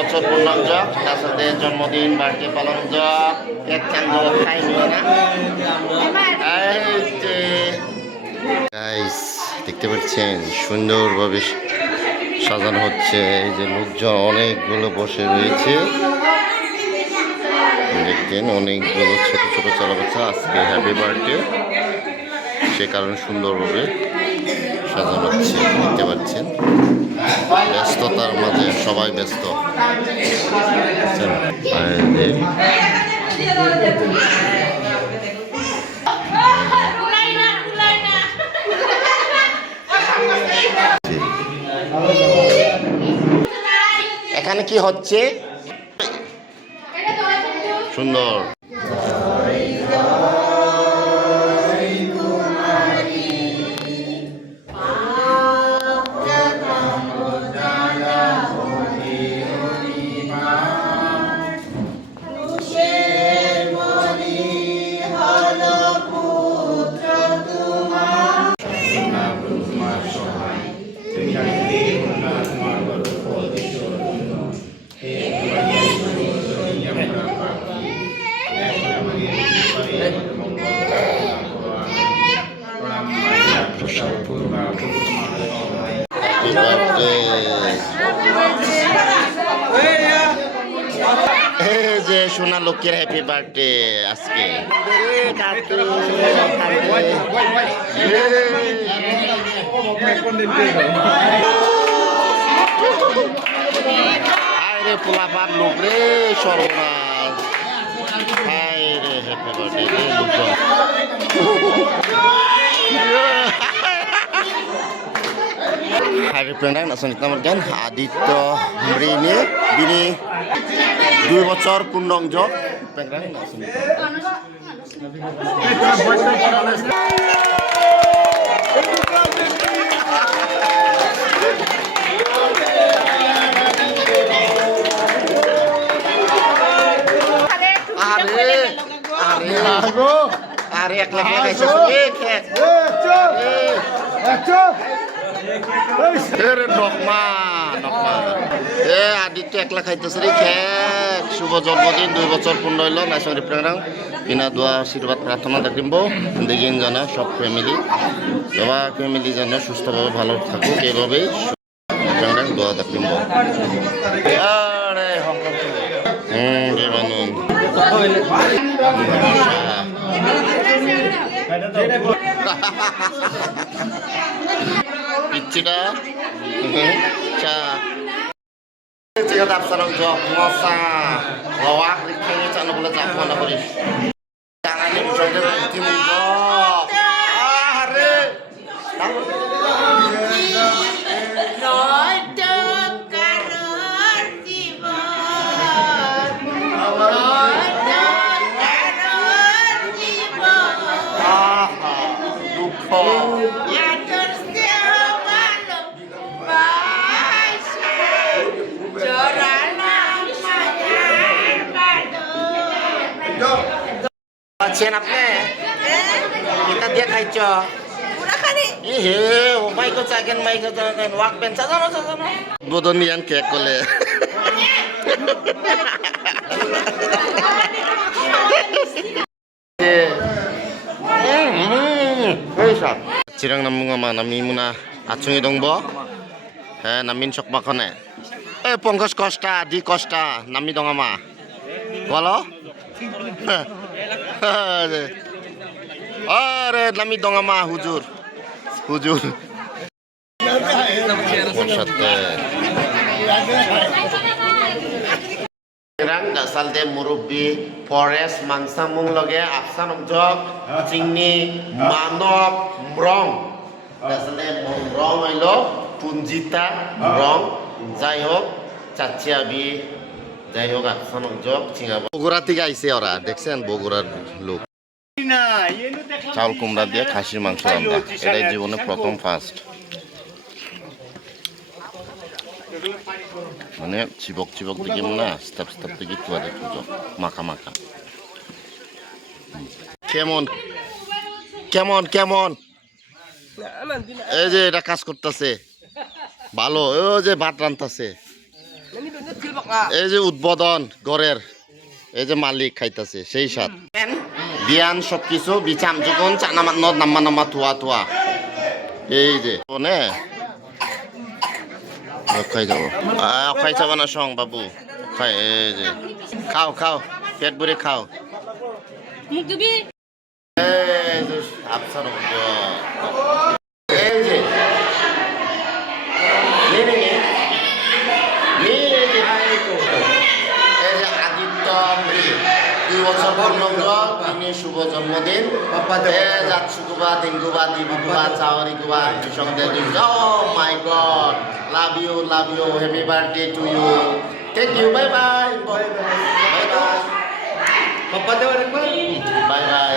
বছর পূর্ণাঙ্গ আসলে জন্মদিন বার্থডে পালন কেক খান খাইনি না গাইস দেখতে পাচ্ছেন সুন্দরভাবে সাজানো হচ্ছে। এই যে লোকজন অনেকগুলো বসে রয়েছে, দেখতেন অনেকগুলো ছোট ছোট চালা বাচ্চা আজকে হ্যাপি বার্থডে, সে কারণে সুন্দরভাবে সাজানো হচ্ছে। দেখতে পাচ্ছেন ব্যস্ততার মাঝে সবাই ব্যস্ত। এখানে কি হচ্ছে সুন্দর যে সোনা লক্ষ্মীর হ্যাপি বার্থডে আজকে। রে পোলাপার লোক রে সর্বনাশ। হায় রে হ্যাপি বার্থডে রে লোকজন। Hari Penang nasan ditamarkan Aditya Mrini bini 2 bocor pundong jok Penang nasan Hari ek-ek Aditya একলা খাইতেছে রে খেক। শুভ জন্মদিন 2 বছর পূর্ণ হইল। নাইসং রিপ্রেং বিনা দোয়া আশীর্বাদ প্রার্থনা দেখিব দেখেন জানা সব ফ্যামিলি সবাই ফ্যামিলি যেন সুস্থভাবে ভালো থাকুক, এভাবেই দোয়া দেখিব। আরে হংকং মানুষ পিচ্ছিটা jika tak senang jawab ngosa lawak rikanya cak boleh tak mana beri jangan ini mencoba tim jawab hari Pasien apa? Kita dia kaico. Ihe, mai ko cagen mai ko cagen wak ben sajono. Bodonian kek kole. Cirang namunga mana mimuna acungi dongbo. Namin sok makone. Pongkos Costa di Costa nami dongama. Walo? আরে নামি দঙামা হুজুর হুজুর dasal de murubi forest mangsa mung lage aksan objok chingni manok mrong dasal de mrong ailo punjita mrong jai hok chachiabi যাই হোক আকসানক jug চিঙাব। Bogura থেকে আইছে ওরা, দেখছেন বগুড়ার লোক। চাউল কুমড়া দিয়ে খাসির মাংস রান্না, এটাই জীবনে প্রথম ফার্স্ট। মানে চিবক চিবক দিকে না স্টাপ স্টাপ দিকে তুয়ারে তুজো মাখা মাখা। কেমন কেমন কেমন এই যে এটা কাজ করতেছে ভালো, ও যে ভাত রান্তাছে এই যে উদ্বোধন গড়ের এই যে মালিক খাইতাছে সেই সাথ জ্ঞান সবকিছু বিচাম যখন চানা নদ নাম্মা নাম্মা থুয়া থুয়া এই যে নে খাই যাব খাই চাবা না সং বাবু খাই এই যে খাও খাও পেট ভরে খাও মুখ দিবি এই যে আফসার এই যে নে নে নে এই যে আদিত্য 2 বছর পূর্ণ তিনি শুভ জন্মদিন যাচ্ছুকুবা দিনগুবা দিবুকুবা চাওয়ারিকুবা সঙ্গে oh my god love you happy birthday to you thank you bye bye bye bye bye by